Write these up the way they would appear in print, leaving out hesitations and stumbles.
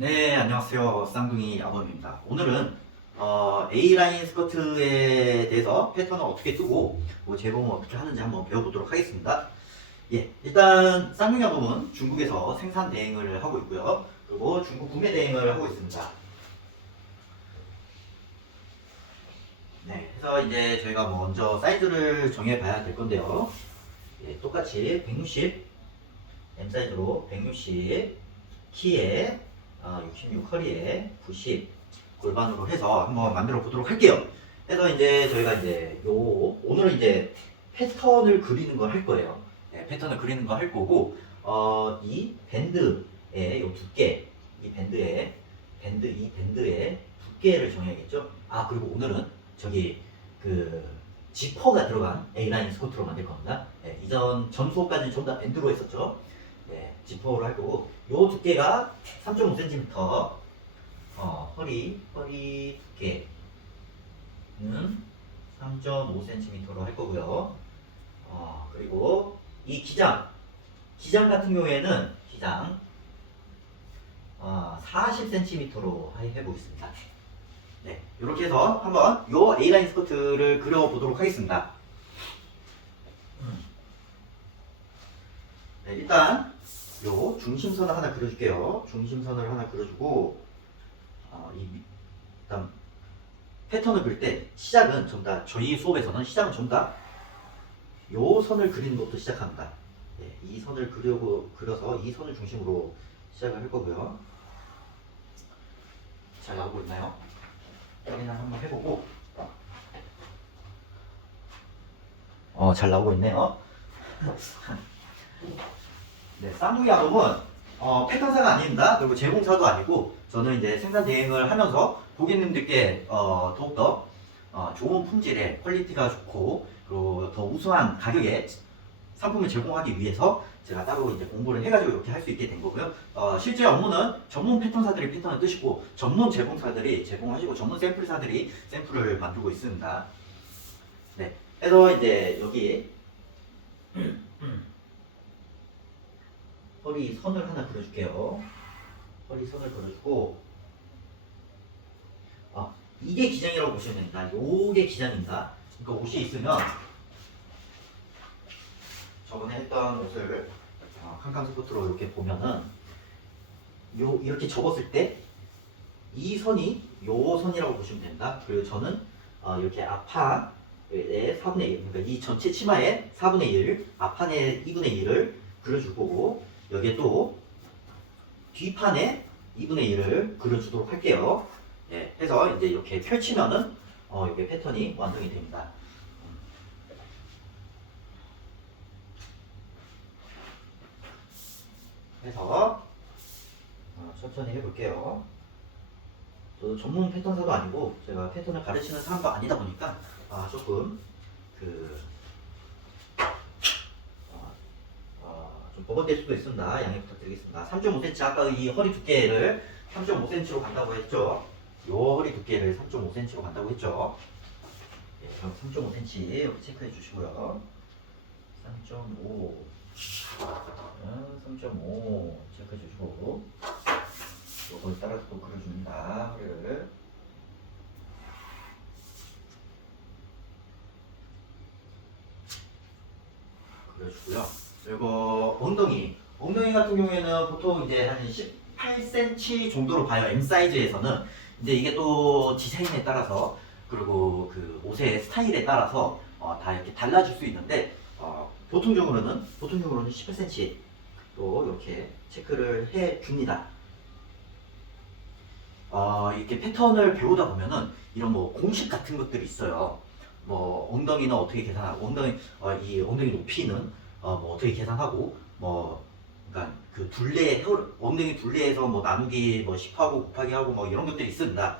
네, 안녕하세요. 쌍둥이 아범입니다. 오늘은 A라인 스커트에 대해서 패턴을 어떻게 뜨고 뭐 재봉을 어떻게 하는지 한번 배워보도록 하겠습니다. 예, 일단 쌍둥이 아범은 중국에서 생산 대행을 하고 있고요. 그리고 중국 구매 대행을 하고 있습니다. 네, 그래서 이제 저희가 먼저 사이즈를 정해봐야 될 건데요. 예, 똑같이 160 M 사이즈로 160 키에 66 허리에 90 골반으로 해서 한번 만들어 보도록 할게요. 그래서 이제 저희가 이제 오늘은 이제 패턴을 그리는 걸 할 거예요. 네, 패턴을 그리는 걸 할 거고 이 밴드의 요 두께, 이 밴드의 두께를 정해야겠죠. 아, 그리고 오늘은 저기 그 지퍼가 들어간 A라인 스커트로 만들 겁니다. 네, 이전 전 수업까지 전부 다 밴드로 했었죠. 네, 지퍼로 할 거고, 요 두께가 3.5cm, 허리 두께는 3.5cm로 할 거고요. 그리고 이 기장 같은 경우에는 40cm로 해보겠습니다. 네, 이렇게 해서 한번 요 A라인 스커트를 그려보도록 하겠습니다. 네, 일단 요 중심선을 하나 그려줄게요. 중심선을 하나 그려주고 일단 패턴을 그릴 때 시작은 전부 다 저희 수업에서는 시작은 전부 다 요 선을 그리는 것부터 시작합니다. 네, 이 선을 그려서 이 선을 중심으로 시작을 할 거고요. 잘 나오고 있나요? 확인을 한번 해보고 잘 나오고 있네요. 네, 쌍둥이 아범은 패턴사가 아닙니다. 그리고 제공사도 아니고 저는 이제 생산 대행을 하면서 고객님들께 더욱더 좋은 품질의 퀄리티가 좋고 그리고 더 우수한 가격에 상품을 제공하기 위해서 제가 따로 이제 공부를 해가지고 이렇게 할 수 있게 된 거고요. 실제 업무는 전문 패턴사들이 패턴을 뜨시고 전문 제공사들이 제공하시고 전문 샘플사들이 샘플을 만들고 있습니다. 네, 그래서 이제 여기 허리 선을 하나 그려줄게요. 허리 선을 그려주고 이게 기장이라고 보시면 됩니다. 요게 기장입니다. 그러니까 옷이 있으면 저번에 했던 옷을 칸칸 스포트로 이렇게 보면은 이렇게 접었을 때 이 선이 요 선이라고 보시면 됩니다. 그리고 저는 이렇게 앞판의 4분의 1, 그러니까 이 전체 치마의 4분의 1, 앞판의 2분의 1을 그려주고 여기에 또 뒷판에 2분의 1을 그려주도록 할게요. 예, 해서 이제 이렇게 펼치면은 이게 패턴이 완성이 됩니다. 해서 천천히 해볼게요. 저도 전문 패턴사도 아니고 제가 패턴을 가르치는 사람도 아니다 보니까 조금 좀 버벅될 수도 있습니다. 양해 부탁드리겠습니다. 3.5cm 아까 이 허리 두께를 3.5cm로 간다고 했죠. 요 허리 두께를 3.5cm로 간다고 했죠. 예, 그럼 3.5cm 이렇게 체크해 주시고요. 3.5 3.5 체크해 주시고 요걸 따라서 또 그려줍니다. 허리를 그려주고요. 그리고 엉덩이 같은 경우에는 보통 이제 한 18cm 정도로 봐요. M 사이즈에서는. 이제 이게 또 디자인에 따라서 그리고 그 옷의 스타일에 따라서 다 이렇게 달라질 수 있는데 보통적으로는 18cm 또 이렇게 체크를 해 줍니다. 이렇게 패턴을 배우다 보면은 이런 뭐 공식 같은 것들이 있어요. 뭐 엉덩이는 어떻게 계산하고 이 엉덩이 높이는 뭐 어떻게 계산하고 뭐 그러니까 그 엉덩이 둘레에서 뭐 나누기 뭐 10하고 곱하기 하고 뭐 이런 것들이 있습니다.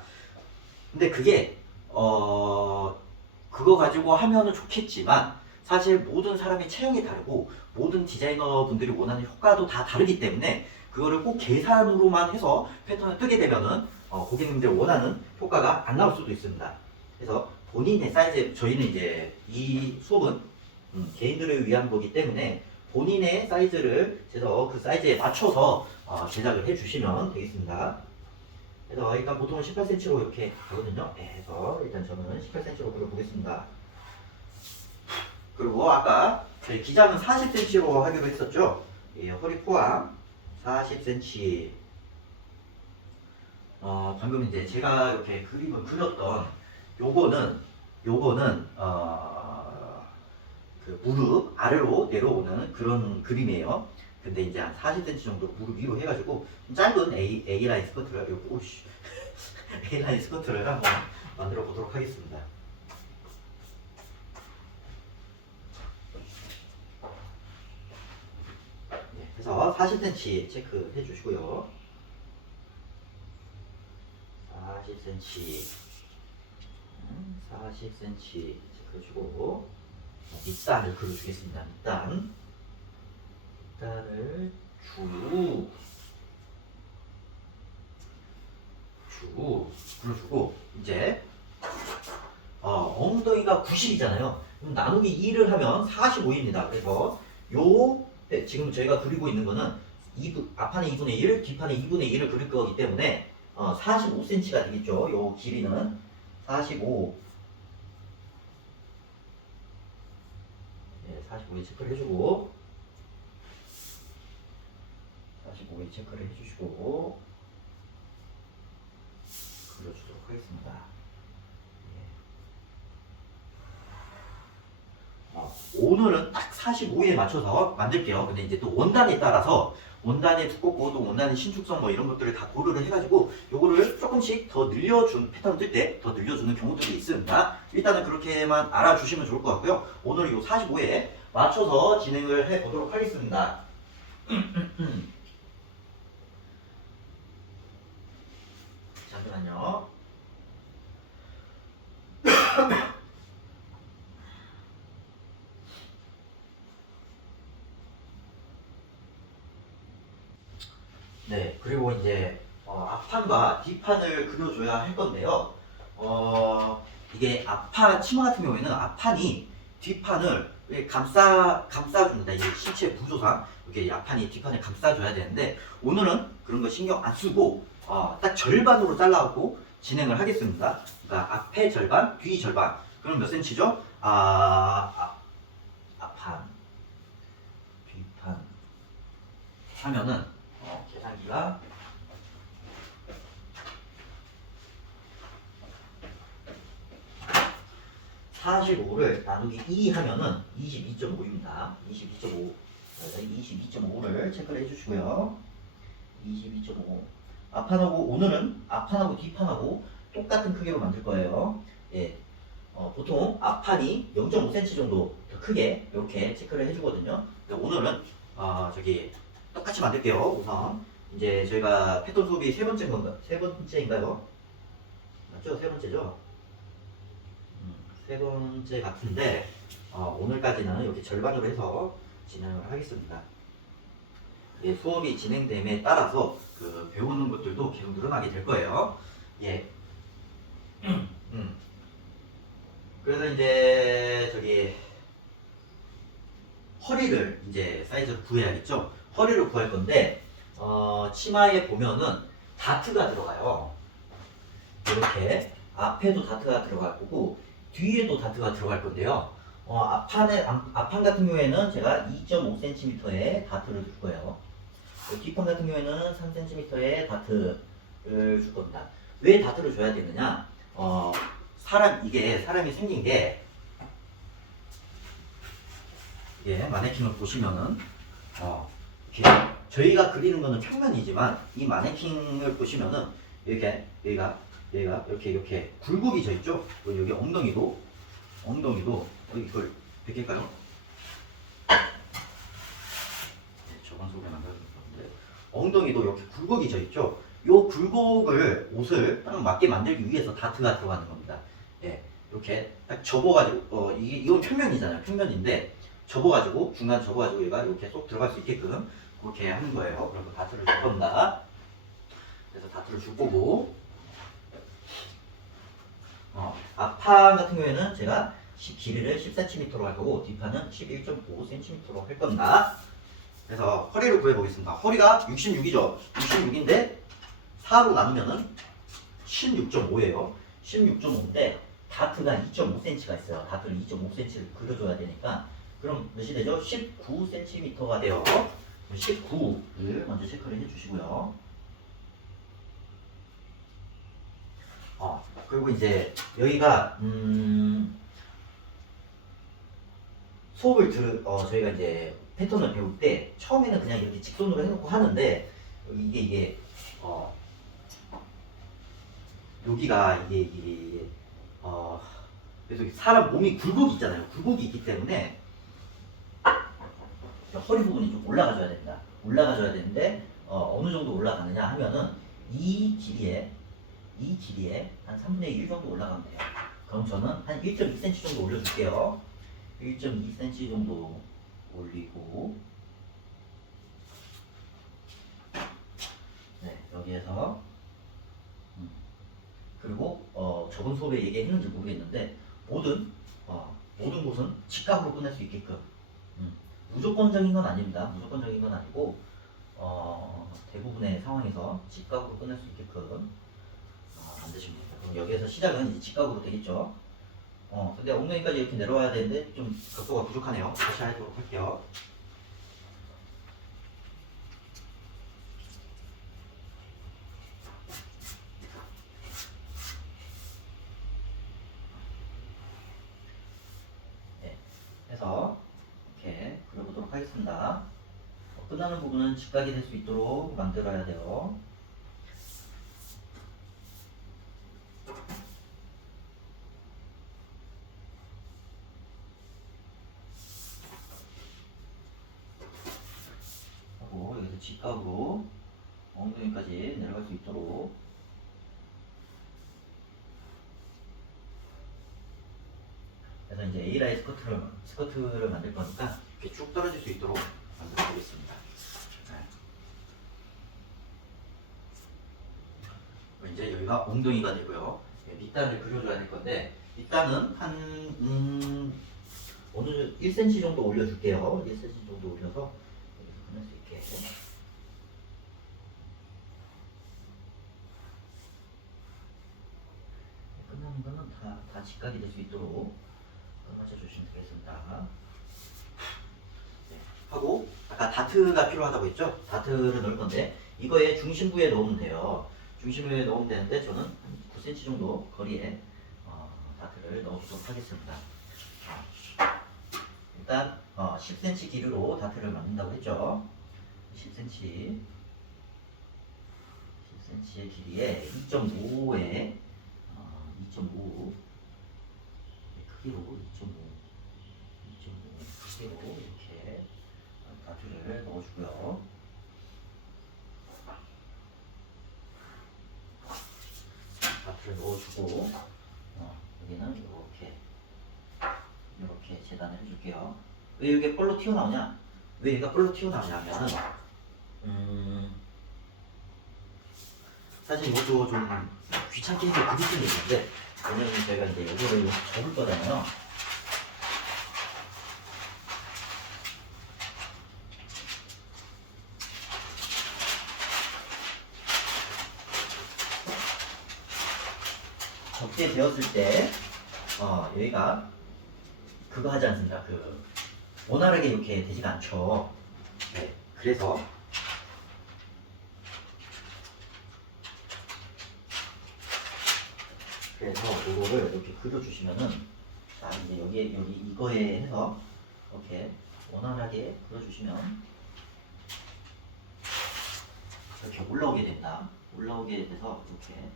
근데 그게 그거 가지고 하면은 좋겠지만 사실 모든 사람의 체형이 다르고 모든 디자이너 분들이 원하는 효과도 다 다르기 때문에 그거를 꼭 계산으로만 해서 패턴을 뜨게 되면은 고객님들 원하는 효과가 안 나올 수도 있습니다. 그래서 본인의 사이즈, 저희는 이제 이 수업은 개인들을 위한 거기 때문에 본인의 사이즈를 재서 그 사이즈에 맞춰서 제작을 해 주시면 되겠습니다. 그래서 일단 보통은 18cm로 이렇게 가거든요. 네, 그래서 일단 저는 18cm로 그려보겠습니다. 그리고 아까 저희 기장은 40cm로 하기로 했었죠. 예, 허리 포함 40cm. 방금 이제 제가 이렇게 그림을 그렸던 요거는 그 무릎 아래로 내려오는 그런 그림이에요. 근데 이제 한 40cm 정도 무릎 위로 해가지고 좀 짧은 A라인 스커트를 오씨 A라인 스커트를 한번 만들어 보도록 하겠습니다. 네, 그래서 40cm 체크해 주시고요. 40cm 40cm 체크해주고 밑단을 그려주겠습니다. 밑단을 쭉 그려주고 이제 엉덩이가 90이잖아요. 그럼 나누기 2를 하면 45입니다. 그래서 지금 저희가 그리고 있는 거는 앞판에 2분의 1, 뒷판에 2분의 1을 그릴 거기 때문에 45cm가 되겠죠. 요 길이는 45. 네, 45에 체크를 해주고 45에 체크를 해주시고 그려주도록 하겠습니다. 오늘은 딱 45에 맞춰서 만들게요. 근데 이제 또 원단에 따라서 원단의 두껍고 또 원단의 신축성 뭐 이런 것들을 다 고려를 해가지고 요거를 조금씩 더 늘려준 패턴 뜰 때 더 늘려주는 경우들이 있습니다. 일단은 그렇게만 알아주시면 좋을 것 같고요. 오늘 요 45에 맞춰서 진행을 해 보도록 하겠습니다. 잠시만요. 네, 그리고 이제 앞판과 뒷판을 그려줘야 할 건데요. 이게 치마 같은 경우에는 앞판이 뒷판을 감싸줍니다. 이게 신체 구조상 이렇게 앞판이 뒷판을 감싸줘야 되는데 오늘은 그런 거 신경 안 쓰고 딱 절반으로 잘라갖고 진행을 하겠습니다. 그러니까 앞에 절반, 뒤 절반. 그럼 몇 cm죠? 앞판, 뒷판 하면은 계산기가 45를 나누기 2 하면은 22.5입니다. 22.5를 체크를 해주시고요. 22.5. 오늘은 앞판하고 뒷판하고 똑같은 크기로 만들 거예요. 예. 보통 앞판이 0.5cm 정도 더 크게 이렇게 체크를 해주거든요. 오늘은 똑같이 만들게요. 우선 이제 저희가 패턴 수업이 세 번째인가요? 맞죠? 세 번째죠? 세 번째 같은데 오늘까지는 이렇게 절반으로 해서 진행을 하겠습니다. 예, 수업이 진행됨에 따라서 그 배우는 것들도 계속 늘어나게 될 거예요. 예. 그래서 이제 허리를 이제 사이즈를 구해야겠죠. 허리를 구할 건데 치마에 보면은 다트가 들어가요. 이렇게 앞에도 다트가 들어갈 거고 뒤에도 다트가 들어갈 건데요. 앞판 같은 경우에는 제가 2.5cm의 다트를 줄 거예요. 뒷판 같은 경우에는 3cm의 다트를 줄 겁니다. 왜 다트를 줘야 되느냐? 사람이 생긴 게 이게 마네킹을 보시면은 이렇게 저희가 그리는 거는 평면이지만 이 마네킹을 보시면은 이렇게 여기가 이렇게 굴곡이 져 있죠. 여기 엉덩이도 이걸 베낄까요? 저번 속에 만들었는데 엉덩이도 이렇게 굴곡이 져 있죠. 요 굴곡을 옷을 딱 맞게 만들기 위해서 다트가 들어가는 겁니다. 예, 이렇게 딱 접어가지고 이건 평면이잖아요. 평면인데 중간 접어가지고 얘가 이렇게 쏙 들어갈 수 있게끔 그렇게 하는 거예요. 그래서 다트를 줄 겁니다. 그래서 다트를 줄 거고 앞판 같은 경우에는 제가 길이를 10cm로 할 거고 뒷판은 11.5cm로 할 겁니다. 그래서 허리를 구해 보겠습니다. 허리가 66이죠. 66인데 4로 나누면은 16.5예요. 16.5인데 다트가 2.5cm가 있어요. 다트를 2.5cm를 그려줘야 되니까 그럼 몇이 되죠? 19cm가 돼요. 19를 먼저 체크를 해주시고요. 그리고 이제 여기가 저희가 이제 패턴을 배울 때 처음에는 그냥 이렇게 직선으로 해놓고 하는데 이게 여기가 그래서 사람 몸이 굴곡이 있잖아요. 굴곡이 있기 때문에 허리 부분이 좀 올라가줘야 됩니다. 올라가줘야 되는데 어느 정도 올라가느냐 하면은 이 길이에 한 3분의 1 정도 올라가면 돼요. 그럼 저는 한 1.2cm 정도 올려줄게요. 1.2cm 정도 올리고 네, 여기에서 그리고 저번 수업에 얘기했는지 모르겠는데 모든 곳은 직각으로 끝낼 수 있게끔 무조건적인 건 아닙니다. 무조건적인 건 아니고 대부분의 상황에서 직각으로 끝낼 수 있게끔 만드시면 됩니다. 그럼 여기에서 시작은 이제 직각으로 되겠죠. 근데 엉덩이까지 이렇게 내려와야 되는데 좀 각도가 부족하네요. 다시 하도록 할게요. 네, 해서 이렇게 그려보도록 하겠습니다. 끝나는 부분은 직각이 될 수 있도록 만들어야 돼요. 하고 여기서 직각으로 엉덩이까지 내려갈 수 있도록 그래서 이제 A라인 스커트를 만들 거니까 이렇게 쭉 떨어질 수 있도록 만들어 보겠습니다. 네. 이제 여기가 엉덩이가 되고요. 밑단을 그려줘야 될 건데 밑단은 한 어느 1cm 정도 올려줄게요. 1cm 정도 올려서 여기서 끝낼 수 있게. 끝나는 거는 다 직각이 될 수 있도록 맞춰 주시면 되겠습니다. 네. 하고 아까 다트가 필요하다고 했죠? 다트를 넣을 건데 이거에 중심부에 넣으면 돼요. 중심부에 넣으면 되는데 저는 한 9cm 정도 거리에 다트를 넣어주도록 하겠습니다. 일단 10cm 길이로 다트를 만든다고 했죠? 10cm의 길이에 2.5에 2.5 크기로 2.5 크기로 이렇게 다트를 넣어주고요. 다트를 넣어주고 여기는 이렇게 재단을 해줄게요. 왜 이게 뻘로 튀어나오냐? 왜 얘가 뻘로 튀어나오냐면은 사실 이것도 좀 귀찮게 해서 그릴 수는 있는데 왜냐면 저희가 이제 이거를 접을 거잖아요. 접게 되었을 때 여기가 그거 하지 않습니까? 그 원활하게 이렇게 되지가 않죠. 네, 그래서 이거를 이렇게 그려주시면은 이제 여기 이거에 해서 이렇게 원활하게 그려주시면 이렇게 올라오게 된다. 올라오게 돼서 이렇게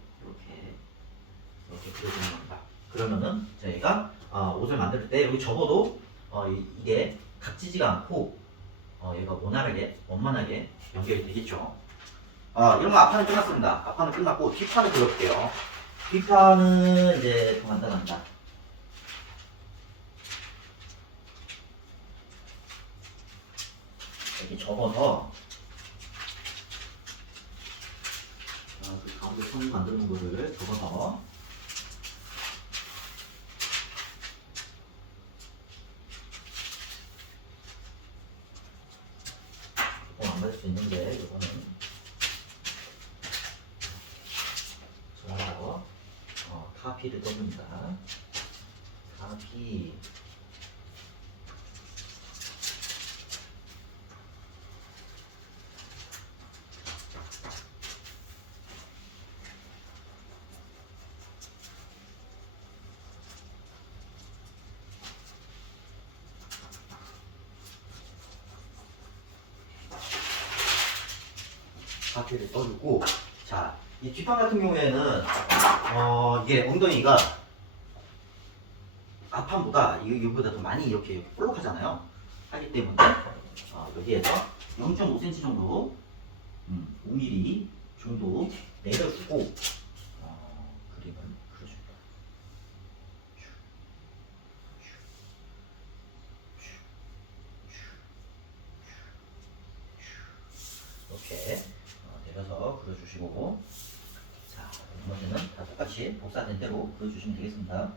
그려주는 겁니다. 그러면은 저희가 옷을 만들 때 여기 접어도 이게 각지지가 않고 얘가 원만하게 연결이 되겠죠. 이런 거 앞판은 끝났습니다. 앞판은 끝났고 뒷판을 그려볼게요. 뒷판은 이제 더 간단합니다. 이렇게 접어서 그 가운데 선 만드는 거를 접어서 안 맞을 수 있는데 이거는 전화로 카피를 떠줍니다. 카피. 카피를 떠주고, 자, 이 뒷판 같은 경우에는 이게 엉덩이가 앞판보다 이거보다 더 많이 이렇게 볼록하잖아요. 하기 때문에 여기에서 0.5cm 정도, 5mm 정도 내려주고 그림을 그려줍니다. 이렇게 내려서 그려주시고, 자, 나머지는 다 똑같이 복사된 대로 그려주시면 되겠습니다.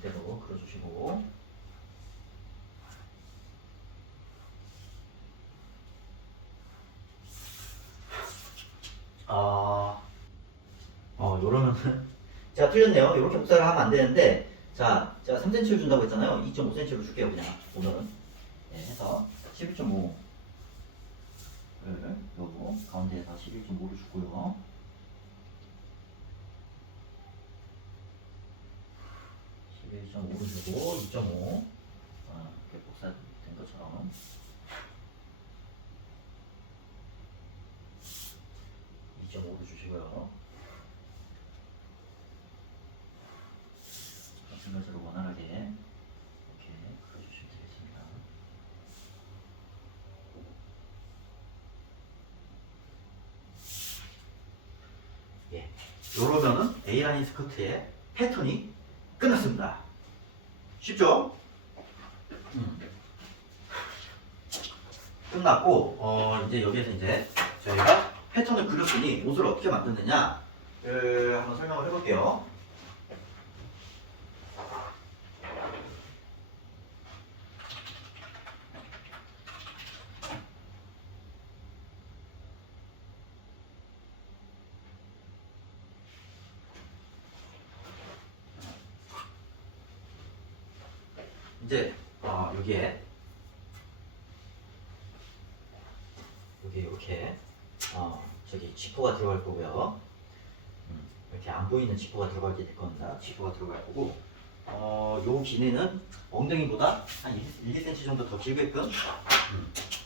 대로 그려주시고, 요러면은 제가 틀렸네요. 이렇게 복사를 하면 안 되는데, 자, 제가 3cm를 준다고 했잖아요. 2.5cm로 줄게요, 그냥 오늘은. 네, 해서 11.5를 요거 가운데에서 11.5를 주고요. 11.5를 주고 2.5 이렇게 복사된 것처럼 2.5를 주시고요. 같은 것으로 원활하게 이렇게 그려주시면 되겠습니다. 예, 요러면은 A라인 스커트의 패턴이 끝났습니다. 쉽죠? 끝났고, 이제 여기에서 이제 저희가 패턴을 그렸으니 옷을 어떻게 만드느냐 한번 설명을 해볼게요. 이제 여기에 이렇게 저기 지퍼가 들어갈 거고요. 이렇게 안 보이는 지퍼가 들어가게 될 겁니다. 지퍼가 들어갈 거고, 요 기내는 엉덩이보다 한 1, 2cm 정도 더 길게끔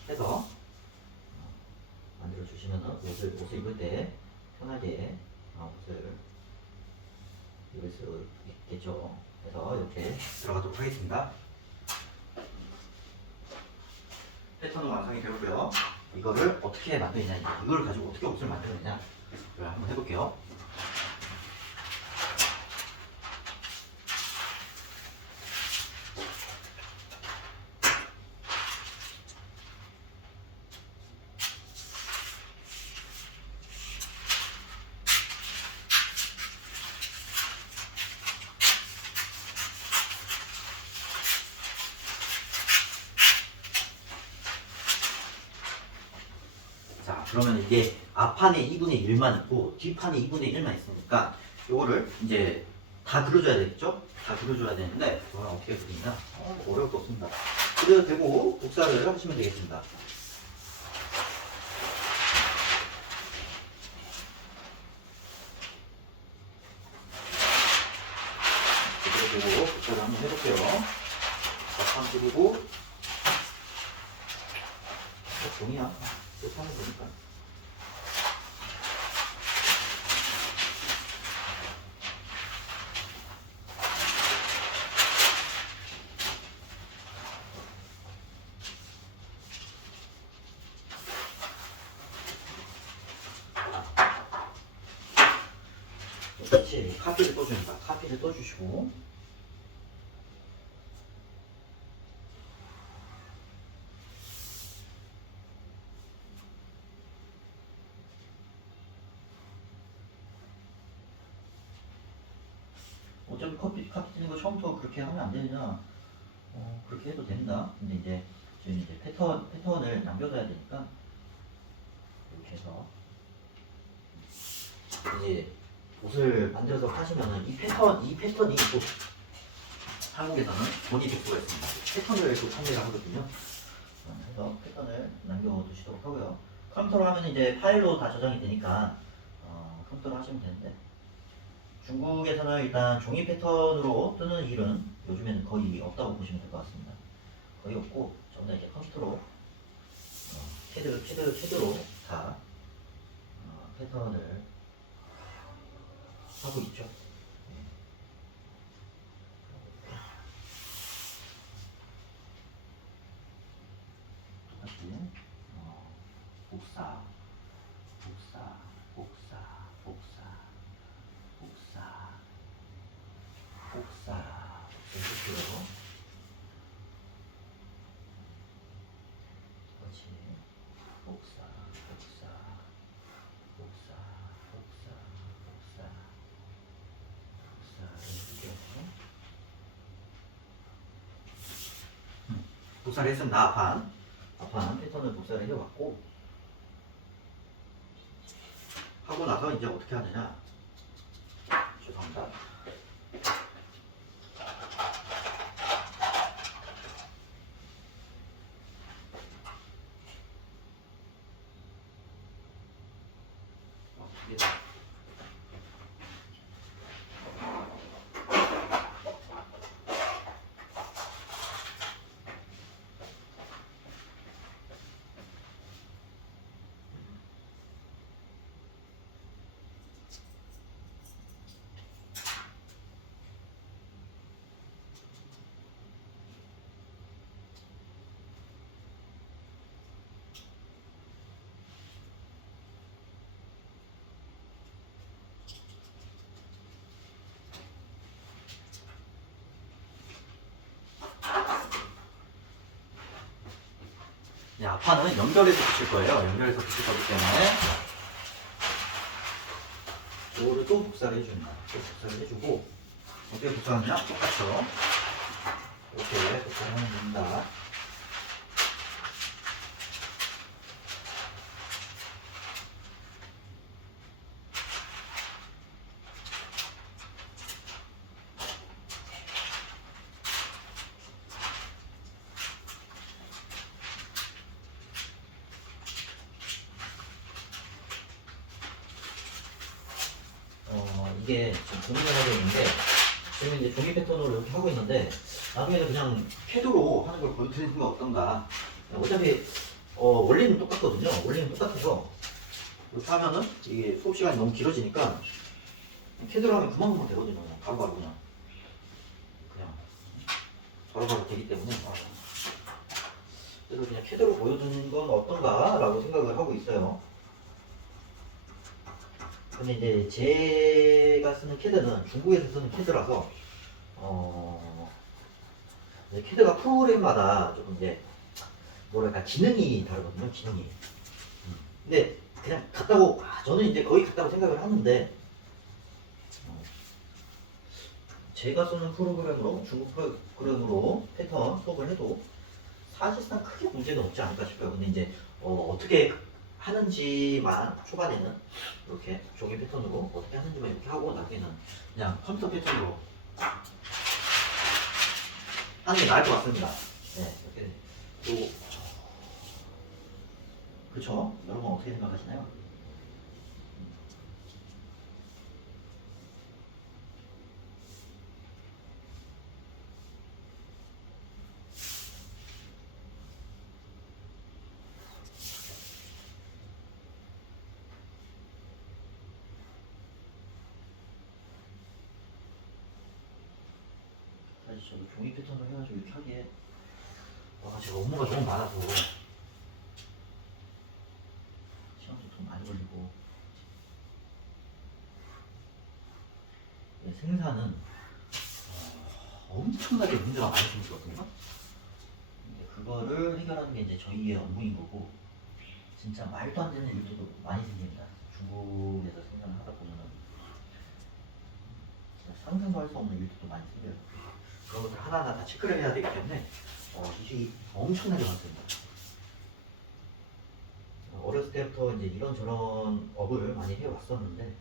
해서 만들어 주시면 옷을 입을 때 편하게 옷을 입을 수 있겠죠. 그래서 이렇게 들어가도록 하겠습니다. 패턴은 완성이 되고요. 이거를 어떻게 만드느냐, 이걸 가지고 어떻게 옷을 만드느냐 한번 해볼게요. 자, 그러면 이게 앞판에 2분의 1만 있고 뒷판에 2분의 1만 있으니까 요거를 이제 다 그려줘야 되겠죠? 다 그려줘야 되는데 이걸 어떻게 그리냐? 어려울 거 없습니다. 그려도 되고 복사를 하시면 되겠습니다. 그려도 되고 복사를 한번 해볼게요. 앞판 그리고 종이야. 뜻하는 거니까. 같이 카피를 떠줍니다. 카피를 떠주시고, 어차피 카피 뜨는 거 처음부터 그렇게 하면 안 되냐? 그렇게 해도 된다. 근데 이제 저희는 이제 패턴을 남겨둬야 되니까 이렇게 해서 이제 옷을 만들어서 파시면은 이 패턴이 또 한국에서는 돈이 백수가 있습니다. 패턴을 또 판매를 하거든요. 그래서 패턴을 남겨두시도록 하고요. 컴퓨터로 하면 이제 파일로 다 저장이 되니까 컴퓨터로 하시면 되는데 중국에서는 일단 종이 패턴으로 뜨는 일은 요즘에는 거의 없다고 보시면 될 것 같습니다. 거의 없고 전부 다 이제 컴퓨터로 캐드로 다 패턴을 하고 있죠. 똑같이 복사, 복사, 복사, 복사, 복사, 복사, 이렇게요. 그렇지. 복사, 복사, 복사, 복사, 복사, 복사, 이렇게. 복사를 했습니다. 앞판 패턴을 복사를 해왔고 하고 나서 이제 어떻게 하느냐. 죄송합니다. 네, 앞판은 연결해서 붙일 거예요. 연결해서 붙일 거기 때문에 이거를 또 복사를 해줍니다. 또 복사를 해주고 어떻게 복사하느냐? 똑같죠. 이렇게 복사를 하면 됩니다. 이게 지금 고민을 하고 있는데 지금 이제 종이 패턴으로 이렇게 하고 있는데 나중에는 그냥 캐드로 하는 걸 보여드리는 거 어떤가. 어차피 원리는 똑같거든요. 원리는 똑같아서 이렇게 하면은 이게 수업 시간이 너무 길어지니까 캐드로 하면 그만큼만 되거든요. 바로바로 그냥 바로바로 되기 때문에 그래서 그냥 캐드로 보여주는 건 어떤가 라고 생각을 하고 있어요. 근데 이제 제가 쓰는 캐드는 중국에서 쓰는 캐드라서 이제 캐드가 프로그램마다 조금 이제 뭐랄까 기능이 다르거든요. 기능이. 근데 그냥 같다고 저는 이제 거의 같다고 생각을 하는데 제가 쓰는 프로그램으로 중국 프로그램으로 패턴 수업을 해도 사실상 크게 문제는 없지 않을까 싶어요. 근데 이제 어떻게 하는지만 초반에는 이렇게 종이 패턴으로 어떻게 하는지만 이렇게 하고 나중에는 그냥 컴퓨터 패턴으로 하는 게 나을 것 같습니다. 네, 이렇게 그리고 그쵸? 여러분 어떻게 생각하시나요? 사실 저도 종이 패턴을 해가지고 이렇게 하기에 제가 업무가 너무 많아서 시간도 좀 많이 걸리고 생산은 엄청나게 문제가 많이 생기거든요. 근데 그거를 해결하는 게 이제 저희의 업무인 거고 진짜 말도 안 되는 일도 많이 생깁니다. 중국에서 생산을 하다 보면은 상상도 할 수 없는 일도 많이 생겨요. 그런 것들 하나하나 다 체크를 해야 되기 때문에 일이 엄청나게 많습니다. 어렸을 때부터 이제 이런저런 업을 많이 해왔었는데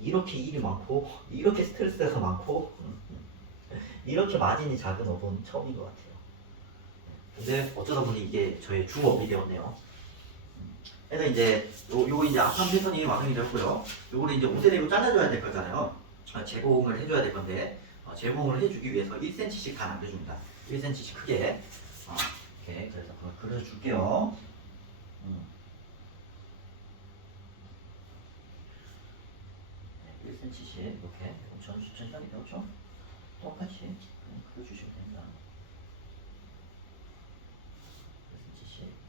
이렇게 일이 많고 이렇게 스트레스가 많고 이렇게 마진이 작은 업은 처음인 것 같아요. 근데 어쩌다 보니 이게 저의 주업이 되었네요. 그래서 이제 요거 이제 앞판 패턴이 완성이 되었고요. 요거를 이제 5cm로 잘라줘야 될 거잖아요. 재봉을 해줘야 될 건데 재봉을 해주기 위해서 1cm씩 다 남겨줍니다. 1cm씩 크게. 이렇게 그래서 그걸 그려줄게요. 1cm씩 이렇게 전시하게 되었죠. 똑같이 그려주시면 됩니다. 1cm씩.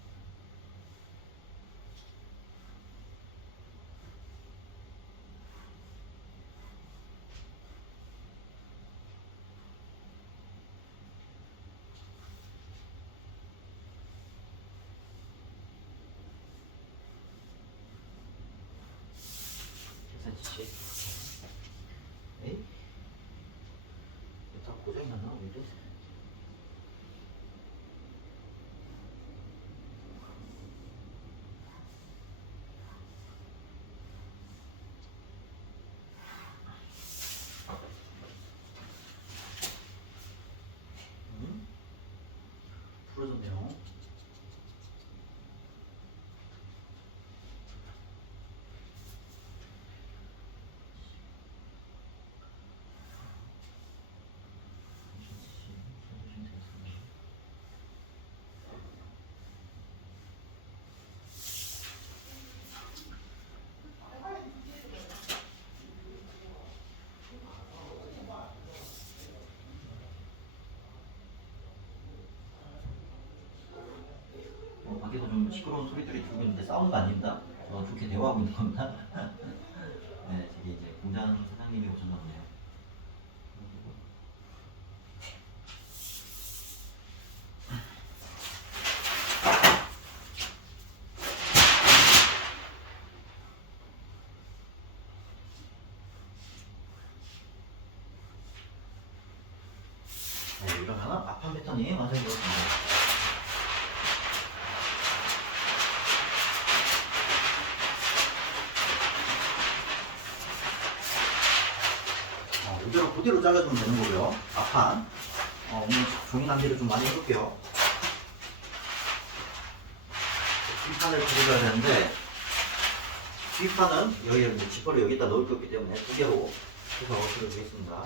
에이? 다 고장이 났나? 왜 이래? 부러졌네요. 밖에서 좀 시끄러운 소리들이 들리고 있는데 싸우는 거 아닙니다. 저 좋게 대화하고 있는 겁니다. 네, 저기 이제 공장 사장님이 오셨나 보네요. 네, 이러면 앞판 패턴이 완성되었습니다. 이대로 그대로 잘라주면 되는 거고요. 앞판 오늘 종이 낭비를 좀 많이 해볼게요. 뒷판을 그려줘야 되는데 뒷판은 여기 이제 지퍼를 여기다 넣을 거기 때문에 두 개로 해서 그려주겠습니다.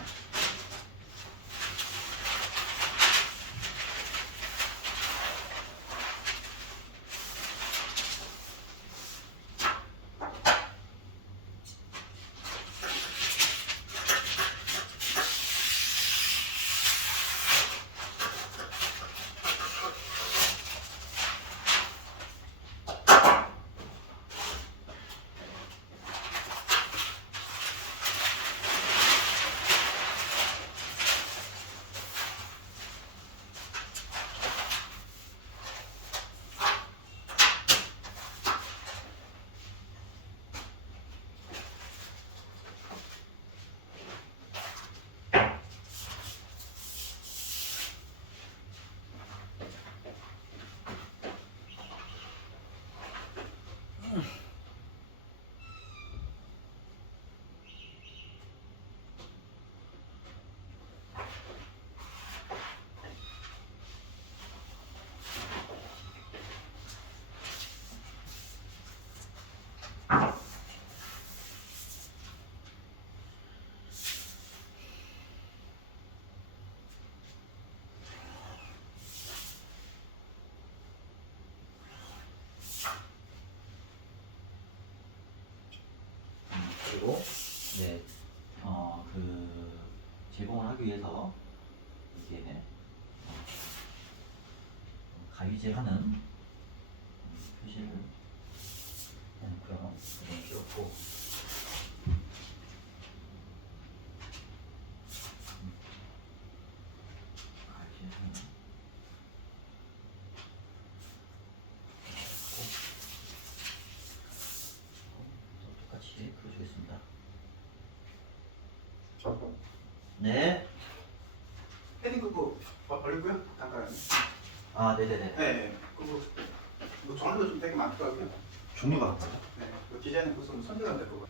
그리고 이제 그 제공을 하기 위해서 이게 가위질하는 표시를 해놓고요. 이렇게 놓고 가위질하는 똑같이 그려주겠습니다. 네. 헤딩 그거 벌리고요. 잠깐. 아, 네네네. 네. 그리고 뭐 종류도 좀 되게 많더라고요. 종류가 뭐죠? 네. 뭐 디자인은 무슨 선택한 될 거고.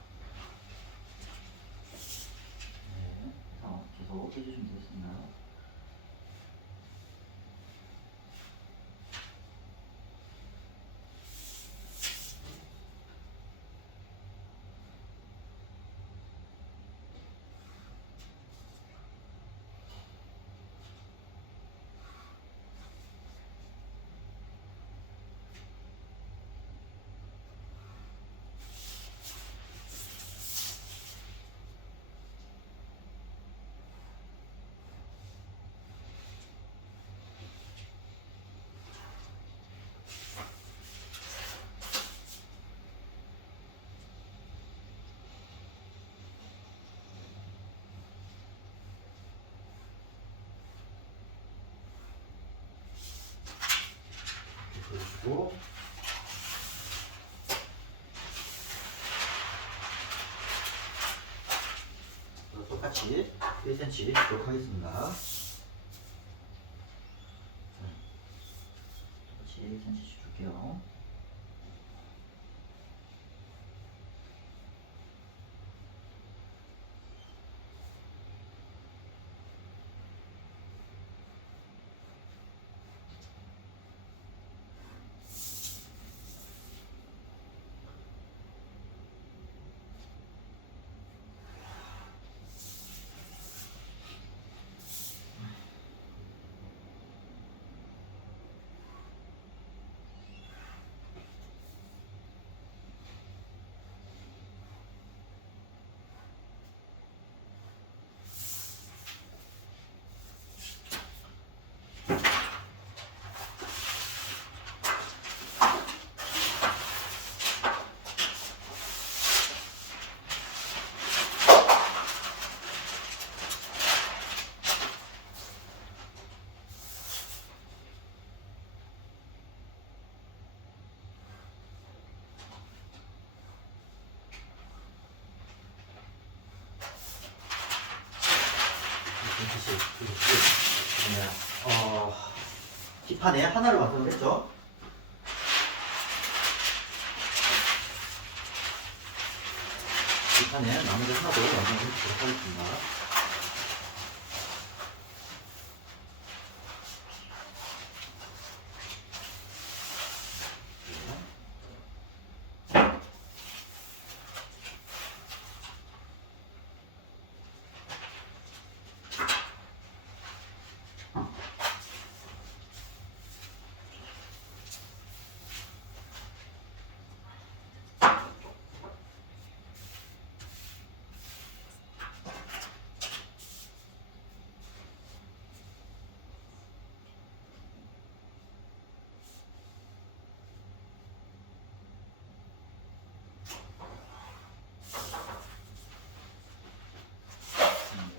네. 계속 해주시면 되겠습니다. 그리고 똑같이 1cm 주도록 하겠습니다. 똑같이 1cm 줄게요. 뒷판에 하나를 완성을 했죠. 뒷판에 나머지 하나도 완성을 해주도록 하겠습니다.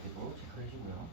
그리고 체크해주고요.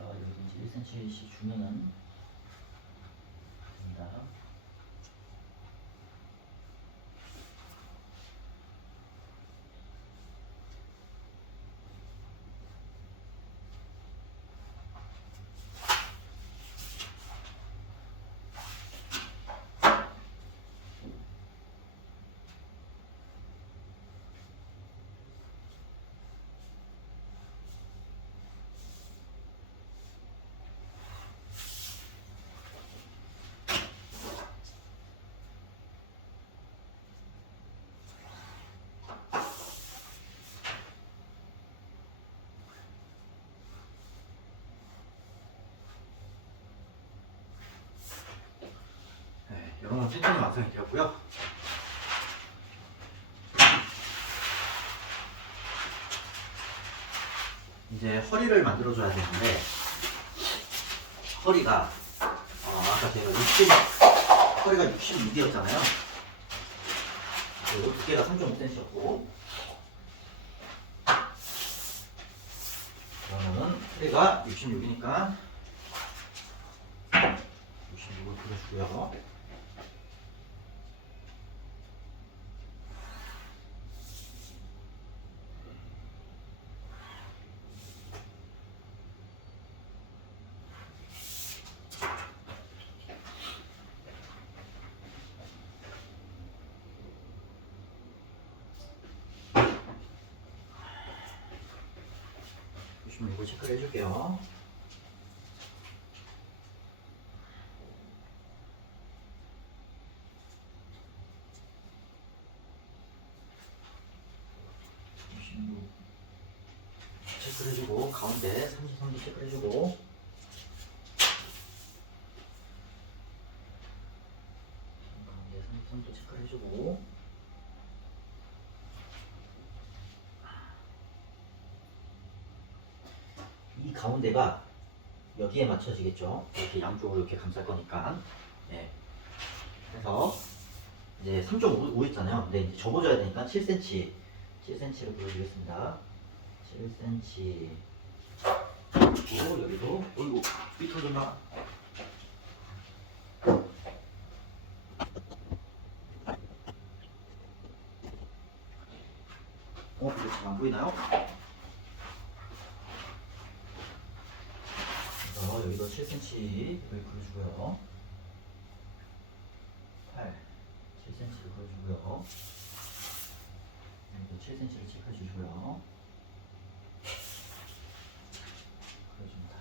여기 이제 1cm씩 주면은 됩니다. 패턴이 완성이 되었고요. 이제 허리를 만들어줘야 되는데 허리가 아까 제가 허리가 66이었잖아요. 그리고 두께가 3.5cm였고 그러면은 허리가 66이니까 66을 그려주고요. 보시면 이거 체크를 해줄게요. 체크를 해주고 가운데 33도 체크를 해주고 가운데 33도 체크를 해주고 이 가운데가 여기에 맞춰지겠죠. 이렇게 양쪽으로 이렇게 감쌀 거니까. 네. 그래서 이제 3.5 했잖아요. 근데 이제 접어줘야 되니까 7cm, 7cm를 보여주겠습니다. 7cm. 그리고 여기도, 어이구, 밑으로 좀 나가. 이거 잘 안 보이나요? 그래서 여기도 7cm를 그려주고요. 8, 7cm를 그려주고요. 여기도 7cm를 체크해주고요. 그려줍니다.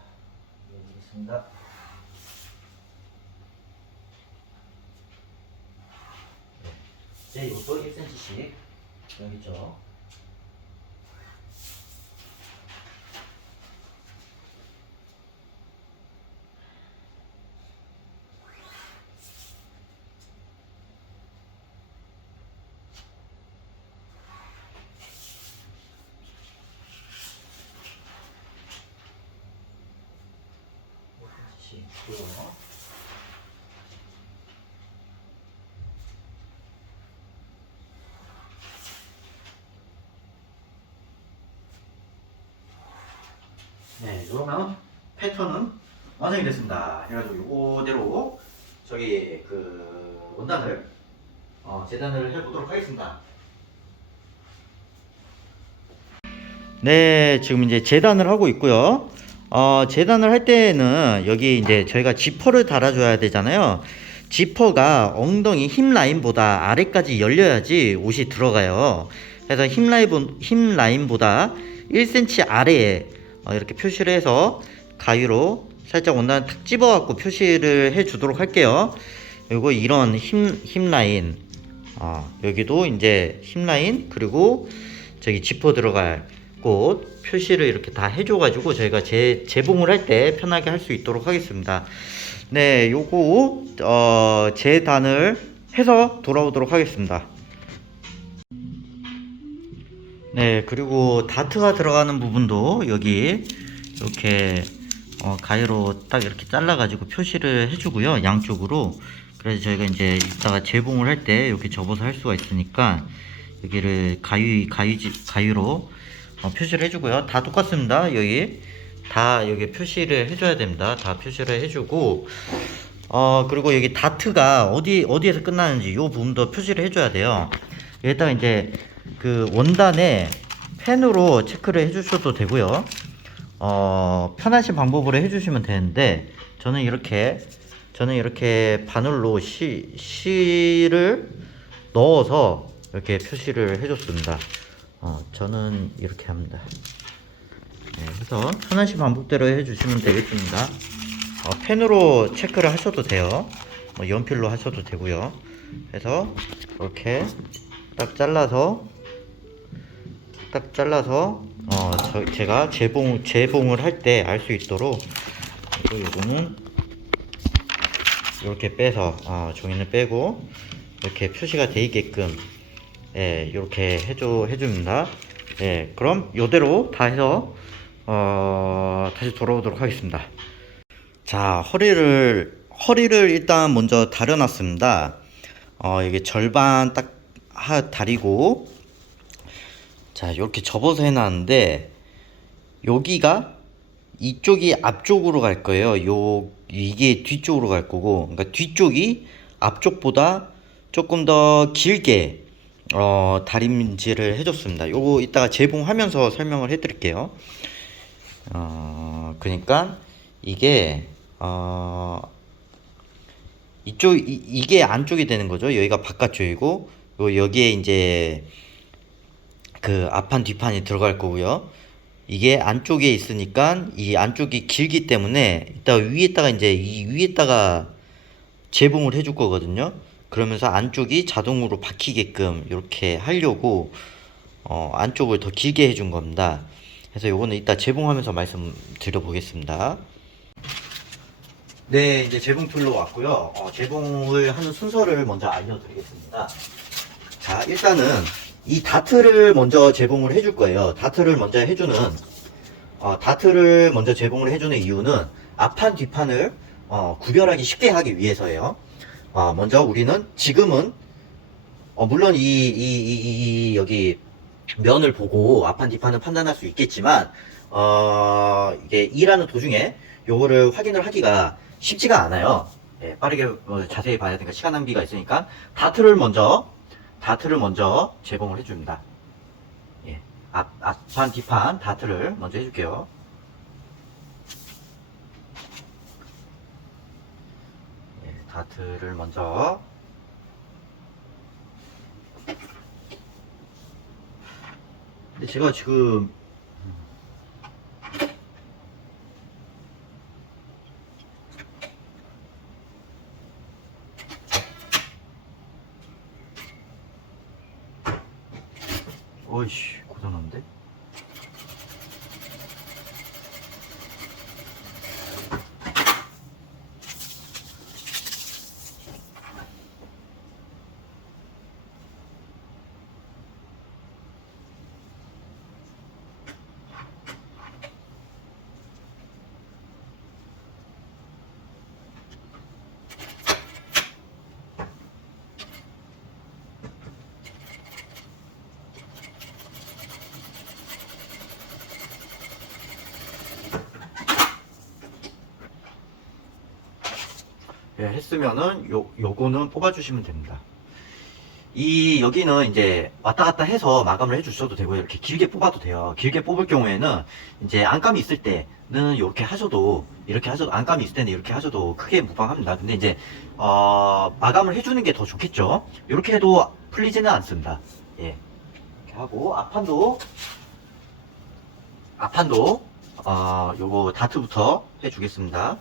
이어지겠습니다. 네. 이제 이것도 1cm씩 여기 있죠. 있고요. 네, 그러면 패턴은 완성이 됐습니다. 해가지고 이거대로 저기 그 원단을 재단을 해보도록 하겠습니다. 네, 지금 이제 재단을 하고 있고요. 재단을 할 때는 여기 이제 저희가 지퍼를 달아줘야 되잖아요. 지퍼가 엉덩이 힙 라인보다 아래까지 열려야지 옷이 들어가요. 그래서 힙 라인보다 1cm 아래에 이렇게 표시를 해서 가위로 살짝 원단을 탁 집어갖고 표시를 해주도록 할게요. 그리고 이런 힙 라인, 여기도 이제 힙 라인, 그리고 저기 지퍼 들어갈 곳 표시를 이렇게 다 해줘가지고 저희가 재봉을 할 때 편하게 할 수 있도록 하겠습니다. 네, 요거 재단을 해서 돌아오도록 하겠습니다. 네, 그리고 다트가 들어가는 부분도 여기 이렇게 가위로 딱 이렇게 잘라가지고 표시를 해주고요, 양쪽으로. 그래서 저희가 이제 이따가 재봉을 할 때 이렇게 접어서 할 수가 있으니까 여기를 가위로 표시를 해주고요. 다 똑같습니다. 여기 다 여기 표시를 해줘야 됩니다. 다 표시를 해주고 그리고 여기 다트가 어디에서 끝나는지 요 부분도 표시를 해줘야 돼요. 여기다가 이제 그 원단에 펜으로 체크를 해주셔도 되고요. 편하신 방법으로 해주시면 되는데 저는 이렇게 바늘로 실을 넣어서 이렇게 표시를 해줬습니다. 저는 이렇게 합니다. 네, 그래서 편하신 방법대로 해주시면 되겠습니다. 펜으로 체크를 하셔도 돼요. 연필로 하셔도 되고요. 그래서 이렇게 딱 잘라서 제가 재봉을 할 때 알 수 있도록, 그리고 요거는 이렇게 빼서 종이를 빼고 이렇게 표시가 돼 있게끔 이렇게 해줍니다. 그럼 이대로 다 해서 다시 돌아오도록 하겠습니다. 자, 허리를 일단 먼저 다려놨습니다. 이게 절반 딱 다리고, 자, 이렇게 접어서 해놨는데, 여기가 이쪽이 앞쪽으로 갈 거예요. 이게 뒤쪽으로 갈 거고, 그러니까 뒤쪽이 앞쪽보다 조금 더 길게 다림질을 해줬습니다. 요거 이따가 재봉하면서 설명을 해드릴게요. 그러니까 이게 이게 안쪽이 되는 거죠. 여기가 바깥쪽이고, 여기에 이제 그 앞판 뒷판이 들어갈 거고요. 이게 안쪽에 있으니까 이 안쪽이 길기 때문에 이따 위에다가 이제 이 위에다가 재봉을 해줄 거거든요. 그러면서 안쪽이 자동으로 박히게끔 이렇게 하려고 안쪽을 더 길게 해준 겁니다. 그래서 요거는 이따 재봉하면서 말씀드려 보겠습니다. 네, 이제 재봉 툴로 왔고요. 재봉을 하는 순서를 먼저 알려드리겠습니다. 자, 일단은 이 다트를 먼저 재봉을 해줄 거예요. 다트를 먼저 재봉을 해주는 이유는 앞판 뒷판을 구별하기 쉽게 하기 위해서예요. 먼저 우리는 지금은 물론 여기 면을 보고 앞판 뒷판을 판단할 수 있겠지만 이게 일하는 도중에 요거를 확인을 하기가 쉽지가 않아요. 빠르게 자세히 봐야 되니까 시간 낭비가 있으니까 다트를 먼저 재봉을 해줍니다. 앞판 뒷판 다트를 먼저 해줄게요. 다트를 먼저 근데 제가 지금 어이씨 고장났는데? 했으면은 요거는 뽑아주시면 됩니다. 여기는 이제 왔다 갔다 해서 마감을 해주셔도 되고요. 이렇게 길게 뽑아도 돼요. 길게 뽑을 경우에는 이제 안감이 있을 때는 이렇게 하셔도 안감이 있을 때는 이렇게 하셔도 크게 무방합니다. 근데 이제 마감을 해주는 게 더 좋겠죠. 이렇게 해도 풀리지는 않습니다. 이렇게 하고 앞판도 요거 다트부터 해주겠습니다.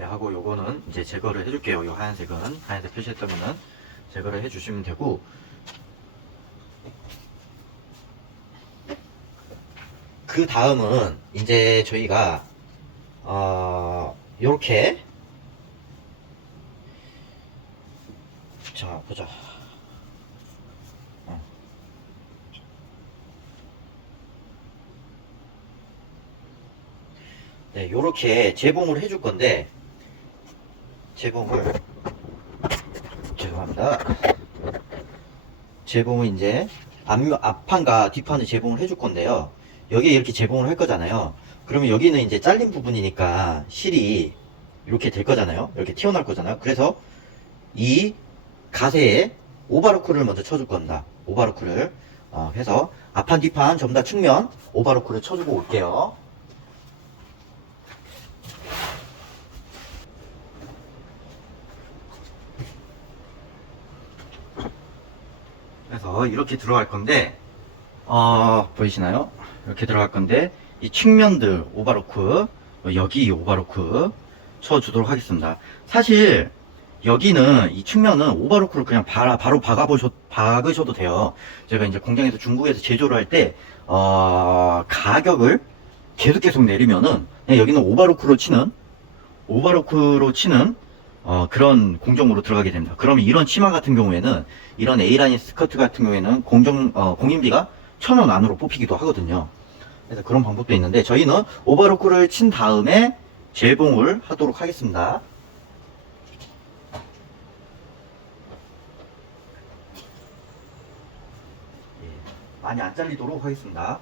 하고 요거는 이제 제거를 해줄게요. 요 하얀색 표시했던 거는 제거를 해주시면 되고, 그 다음은 이제 저희가 요렇게 자 보자. 네, 요렇게 재봉을 해줄 건데, 재봉을 이제 앞판과 뒷판을 재봉을 해줄 건데요. 여기에 이렇게 재봉을 할 거잖아요. 그러면 여기는 이제 잘린 부분이니까 실이 이렇게 될 거잖아요. 이렇게 튀어나올 거잖아요. 그래서 이 가세에 오바로크를 먼저 쳐줄 겁니다. 오바로크를 해서 앞판 뒷판 전부 다 측면 오바로크를 쳐주고 올게요. 그래서 이렇게 들어갈 건데 보이시나요? 이렇게 들어갈 건데 이 측면들 오바로크 여기 오바로크 쳐주도록 하겠습니다. 사실 여기는 이 측면은 오바로크를 그냥 바로 박으셔도 돼요. 제가 이제 공장에서 중국에서 제조를 할 때 가격을 계속 내리면은 그냥 여기는 오바로크로 치는 그런 공정으로 들어가게 됩니다. 그러면 이런 치마 같은 경우에는 이런 A라인 스커트 같은 경우에는 공인비가 1,000원 안으로 뽑히기도 하거든요. 그래서 그런 방법도 있는데 저희는 오버로크를 친 다음에 재봉을 하도록 하겠습니다. 예, 많이 안 잘리도록 하겠습니다.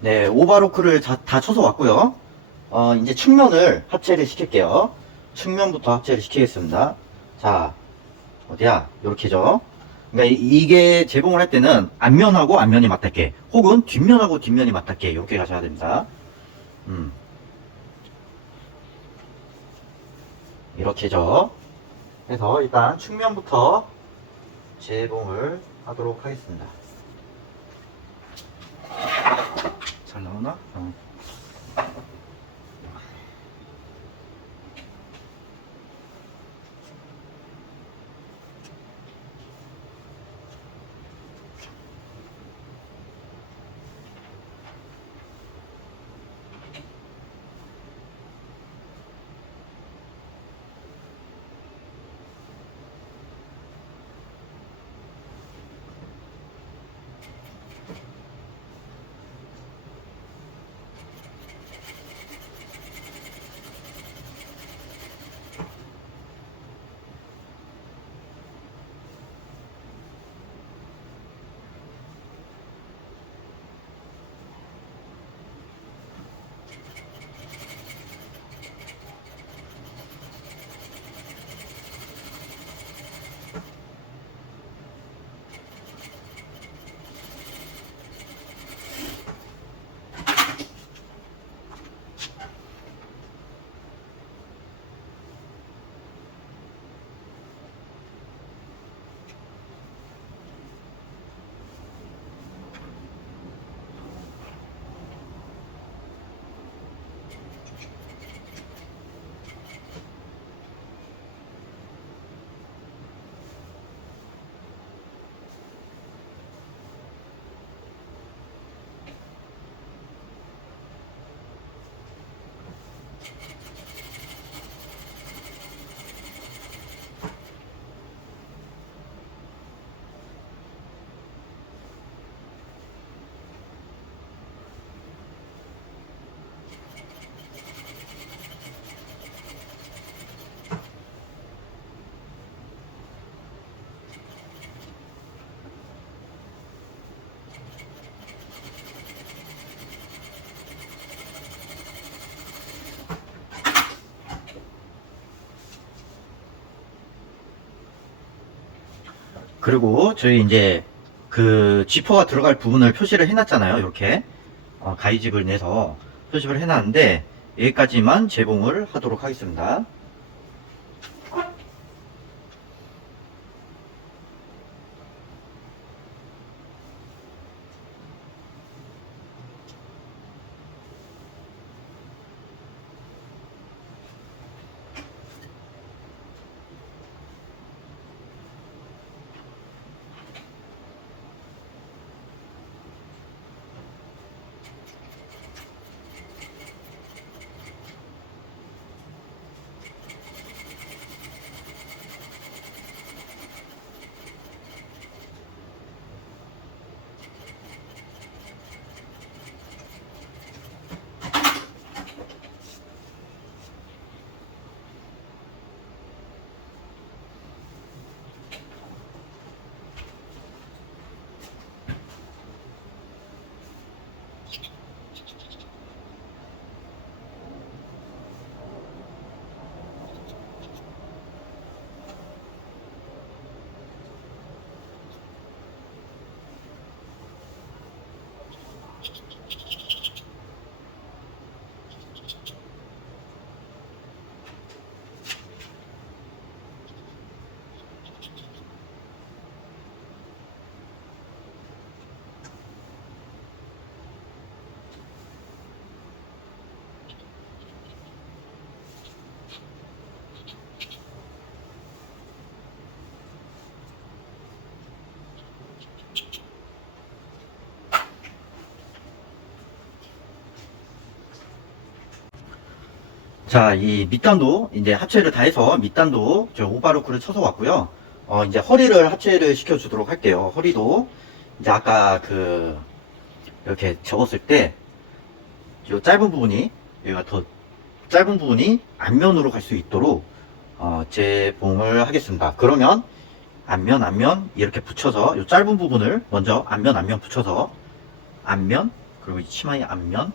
네, 오바로크를 다 쳐서 왔고요. 이제 측면을 합체를 시킬게요. 측면부터 합체를 시키겠습니다. 자, 어디야? 요렇게죠. 그러니까 이게 재봉을 할 때는 앞면하고 앞면이 맞닿게, 혹은 뒷면하고 뒷면이 맞닿게 이렇게 가셔야 됩니다. 이렇게죠. 그래서 일단 측면부터 재봉을 하도록 하겠습니다. 잘 나오나? 그리고 저희 이제 그 지퍼가 들어갈 부분을 표시를 해놨잖아요. 이렇게 가위집을 내서 표시를 해놨는데 여기까지만 재봉을 하도록 하겠습니다. 자, 이 밑단도 이제 합체를 다 해서 밑단도 저 오바로크를 쳐서 왔고요. 이제 허리를 합체를 시켜 주도록 할게요. 허리도 이제 아까 그 이렇게 접었을 때 요 짧은 부분이 여기가 더 짧은 부분이 앞면으로 갈 수 있도록 재봉을 하겠습니다. 그러면 앞면 이렇게 붙여서 요 짧은 부분을 먼저 앞면 붙여서 앞면 그리고 이 치마의 앞면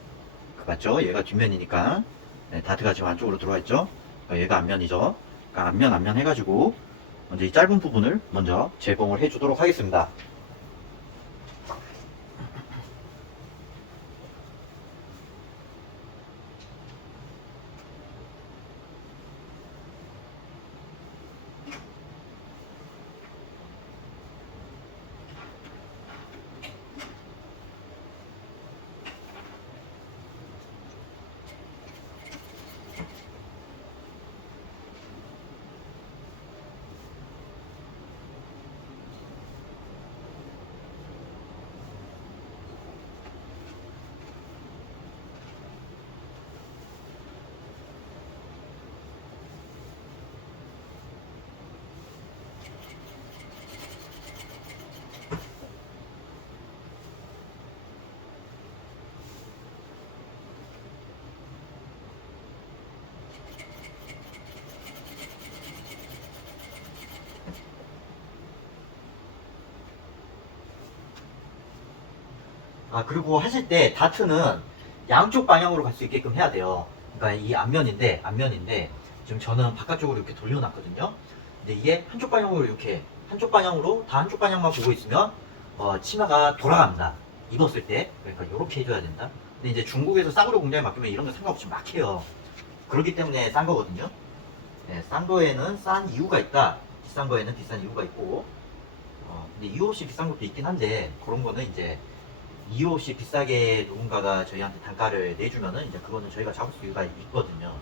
그 맞죠? 얘가 뒷면이니까 네, 다트가 지금 안쪽으로 들어와 있죠? 얘가 앞면이죠? 그러니까 앞면 해가지고 먼저 이 짧은 부분을 먼저 재봉을 해 주도록 하겠습니다. 그리고 하실 때 다트는 양쪽 방향으로 갈 수 있게끔 해야 돼요. 그러니까 이 앞면인데 지금 저는 바깥쪽으로 이렇게 돌려놨거든요. 근데 이게 한쪽 방향으로 이렇게 한쪽 방향만 보고 있으면 치마가 돌아갑니다. 입었을 때. 그러니까 이렇게 해줘야 된다. 근데 이제 중국에서 싸구려 공장에 맡기면 이런 거 상관없이 막 해요. 그렇기 때문에 싼 거거든요. 네, 싼 거에는 싼 이유가 있다. 비싼 거에는 비싼 이유가 있고. 근데 이유 없이 비싼 것도 있긴 한데 그런 거는 이제 이유 없이 비싸게 누군가가 저희한테 단가를 내주면은 이제 그거는 저희가 잡을 수가 있거든요.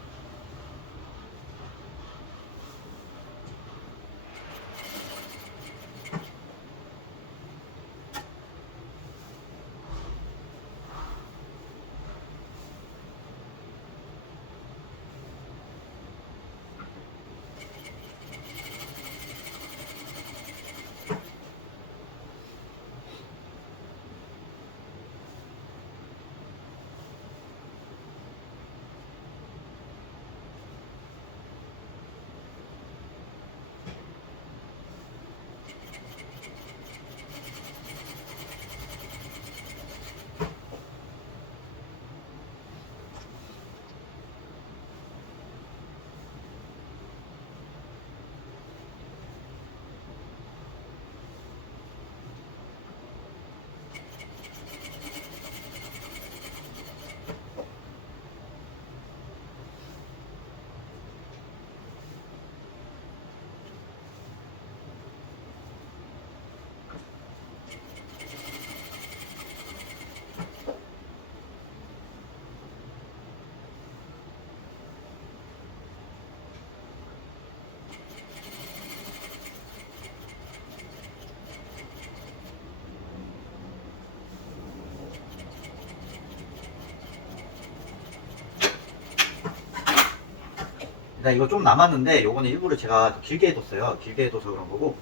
일단 이거 좀 남았는데 요거는 일부러 제가 길게 해뒀어요. 길게 해둬서 그런 거고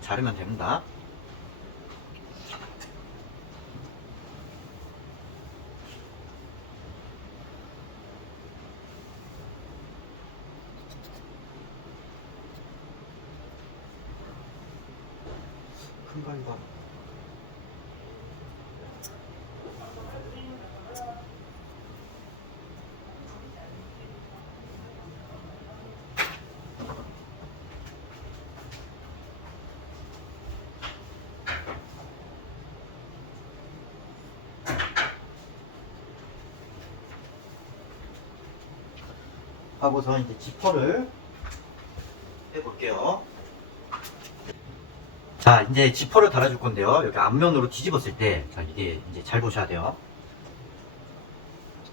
자르면 됩니다. 큰 발과 하고서 이제 지퍼를 해볼게요. 자, 이제 지퍼를 달아줄 건데요. 여기 앞면으로 뒤집었을 때, 자, 이게 이제 잘 보셔야 돼요.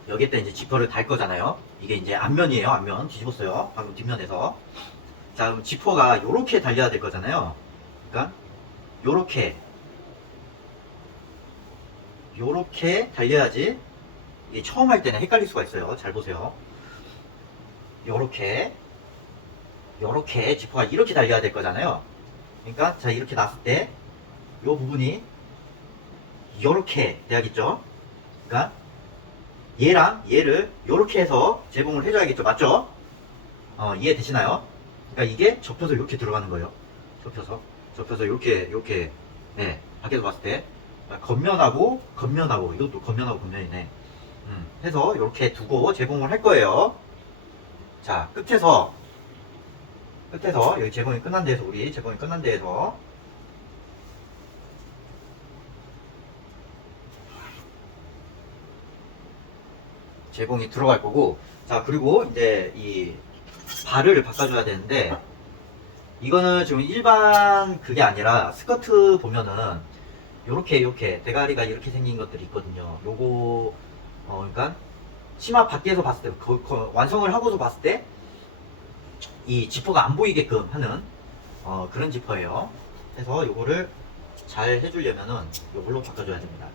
여기에다 이제 지퍼를 달 거잖아요. 이게 이제 앞면이에요. 앞면 뒤집었어요. 방금 뒷면에서. 자, 그럼 지퍼가 요렇게 달려야 될 거잖아요. 그러니까 요렇게 달려야지. 이게 처음 할 때는 헷갈릴 수가 있어요. 잘 보세요. 요렇게 지퍼가 이렇게 달려야 될 거잖아요. 그러니까 자, 이렇게 놨을 때 요 부분이 요렇게 돼야겠죠. 그러니까 얘랑 얘를 요렇게 해서 제공을 해줘야겠죠. 맞죠? 이해되시나요? 그러니까 이게 접혀서 이렇게 들어가는 거예요. 접혀서 이렇게 네, 밖에서 봤을 때 겉면하고 이것도 겉면하고 겉면이네. 해서 이렇게 두고 제공을 할 거예요. 자, 끝에서 여기 제공이 끝난 데에서 우리 제공이 끝난 데에서 제공이 들어갈 거고, 자, 그리고 이제 이 발을 바꿔줘야 되는데, 이거는 지금 일반 그게 아니라 스커트 보면은 요렇게 대가리가 이렇게 생긴 것들이 있거든요. 요거 그러니까 치마 밖에서 봤을 때 완성을 하고서 봤을 때 이 지퍼가 안 보이게끔 하는 그런 지퍼예요. 그래서 요거를 잘 해주려면은 요걸로 바꿔줘야 됩니다.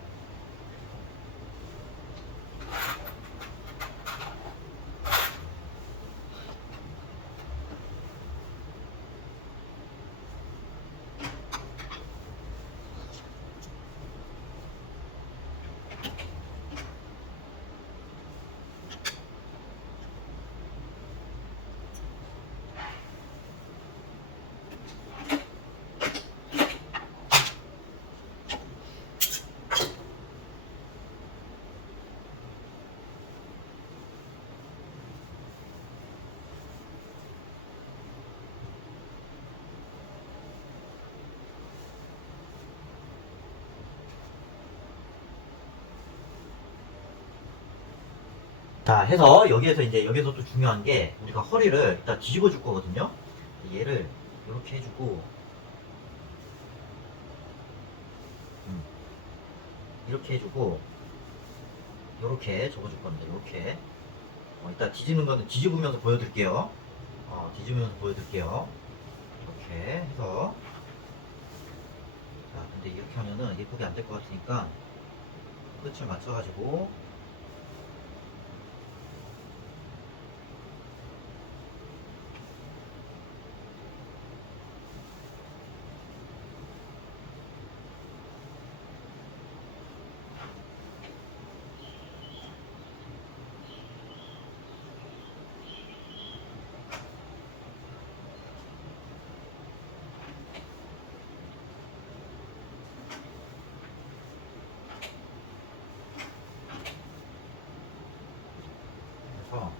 자, 해서 여기에서 또 중요한 게 우리가 허리를 일단 뒤집어 줄 거거든요. 얘를 이렇게 해주고, 이렇게 해주고, 이렇게 접어줄 겁니다. 이렇게. 일단 뒤집는 거는 뒤집으면서 보여드릴게요. 뒤집으면서 보여드릴게요. 이렇게 해서. 자, 근데 이렇게 하면은 예쁘게 안 될 것 같으니까 끝을 맞춰가지고 해서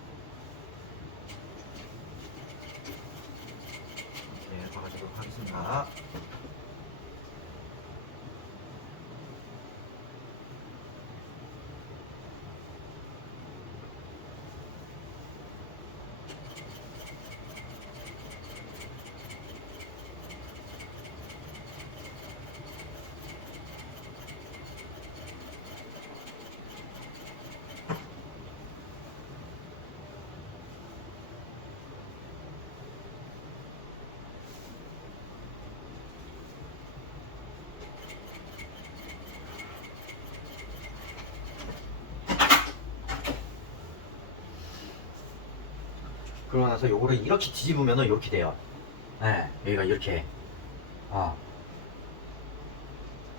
이렇게 박아주도록 하겠습니다. 그러고 나서 요거를 이렇게 뒤집으면은 이렇게 돼요. 네, 여기가 이렇게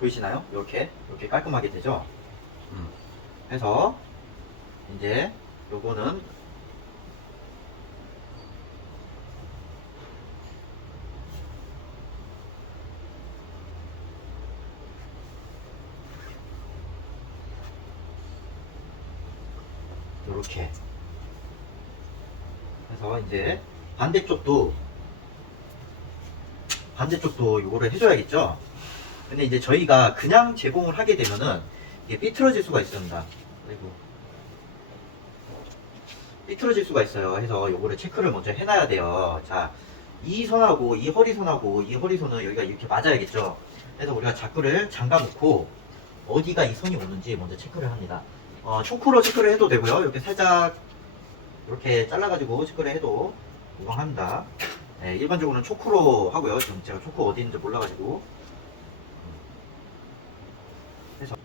보이시나요? 이렇게 깔끔하게 되죠. 해서 이제 요거는 요렇게 해서 이제 반대쪽도 요거를 해줘야겠죠. 근데 이제 저희가 그냥 제공을 하게 되면은 이게 삐뚤어질 수가 있습니다. 그리고 삐뚤어질 수가 있어요. 해서 요거를 체크를 먼저 해놔야 돼요. 자, 이 선하고 이 허리선하고 이 허리선은 여기가 이렇게 맞아야겠죠. 그래서 우리가 자크를 잠가 놓고 어디가 이 선이 오는지 먼저 체크를 합니다. 초크로 체크를 해도 되고요. 이렇게 살짝 이렇게 잘라가지고 체크를 해도 무방합니다. 네, 일반적으로는 초크로 하고요. 지금 제가 초크 어디 있는지 몰라가지고 해서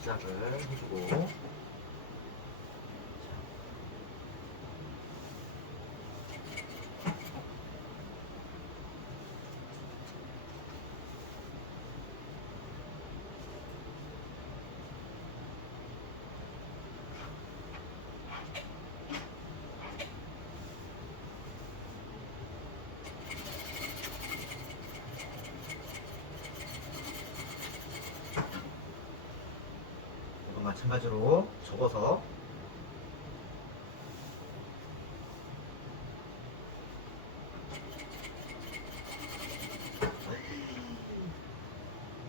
시작을 해주고 이건 마찬가지로 접어서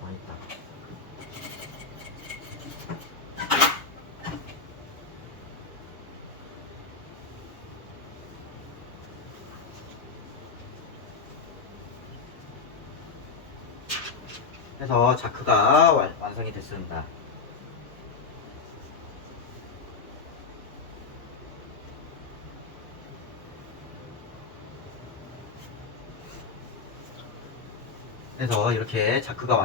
맛있다. 해서 자크가 완성이 됐습니다. 해서 이렇게 자크가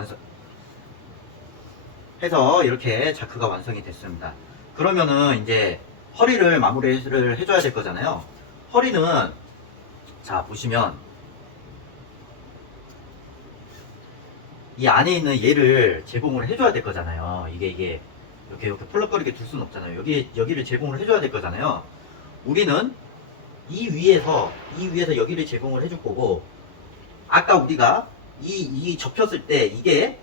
완성이 됐습니다. 그러면은 이제 허리를 마무리를 해줘야 될 거잖아요. 허리는 자 보시면 이 안에 있는 얘를 제공을 해줘야 될 거잖아요. 이게 이렇게 펄럭거리게 둘 수는 없잖아요. 여기를 제공을 해줘야 될 거잖아요. 우리는 이 위에서 여기를 제공을 해줄 거고, 아까 우리가 이 접혔을 때 이게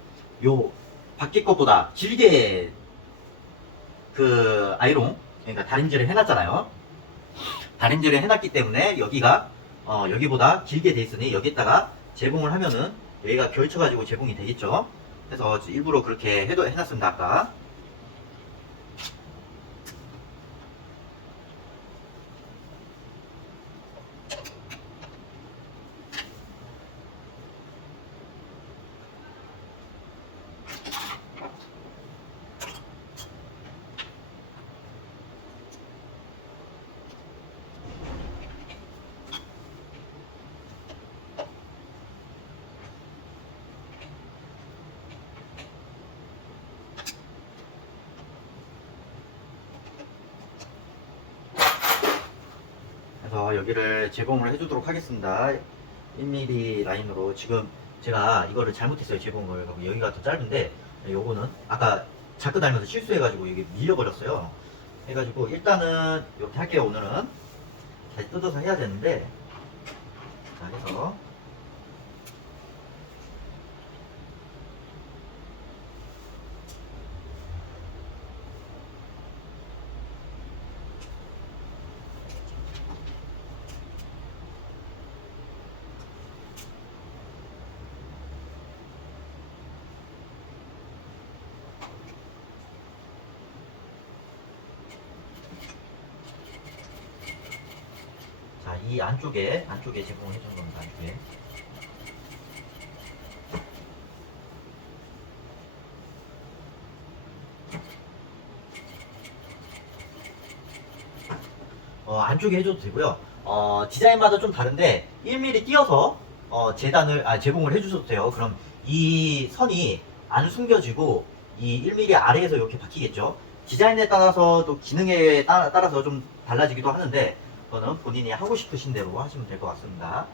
요 밖에 것보다 길게 그 아이롱, 그러니까 다림질을 해놨잖아요. 다림질을 해놨기 때문에 여기가 여기보다 길게 돼 있으니 여기다가 제공을 하면은 여기가 걸쳐가지고 제공이 되겠죠. 그래서 일부러 그렇게 해놨습니다. 아까. 그래서 여기를 제공을 해주도록 하겠습니다. 1mm 라인으로. 지금 제가 이거를 잘못했어요. 제공을. 여기가 더 짧은데 요거는 아까 자크 달면서 실수해가지고 이게 밀려버렸어요. 해가지고 일단은 이렇게 할게요. 오늘은 다시 뜯어서 해야 되는데, 자 해서 자, 이 안쪽에 제공을 해주는 겁니다. 안쪽에. 안쪽에 해줘도 되고요. 디자인마다 좀 다른데 1mm 띄어서 제공을 해주셔도 돼요. 그럼 이 선이 안 숨겨지고 이 1mm 아래에서 이렇게 박히겠죠. 디자인에 따라서 또 기능에 따라서 좀 달라지기도 하는데 그거는 본인이 하고 싶으신 대로 하시면 될 것 같습니다.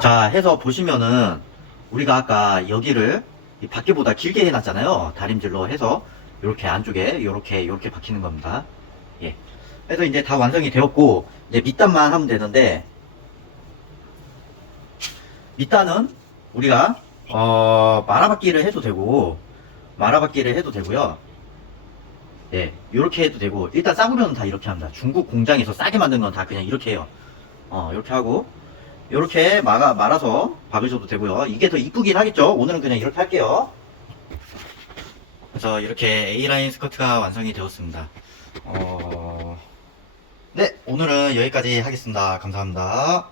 자, 해서 보시면은 우리가 아까 여기를 이 밖에보다 길게 해놨잖아요. 다림질로 해서 이렇게 안쪽에 이렇게 박히는 겁니다. 예. 그래서 이제 다 완성이 되었고 이제 밑단만 하면 되는데 밑단은 우리가 말아박기를 해도 되고 말아박기를 해도 되고요. 예, 이렇게 해도 되고 일단 싸구려는 다 이렇게 합니다. 중국 공장에서 싸게 만든 건 다 그냥 이렇게 해요. 이렇게 하고 이렇게 말아서 박으셔도 되고요. 이게 더 이쁘긴 하겠죠. 오늘은 그냥 이렇게 할게요. 그래서 이렇게 A라인 스커트가 완성이 되었습니다. 네, 오늘은 여기까지 하겠습니다. 감사합니다.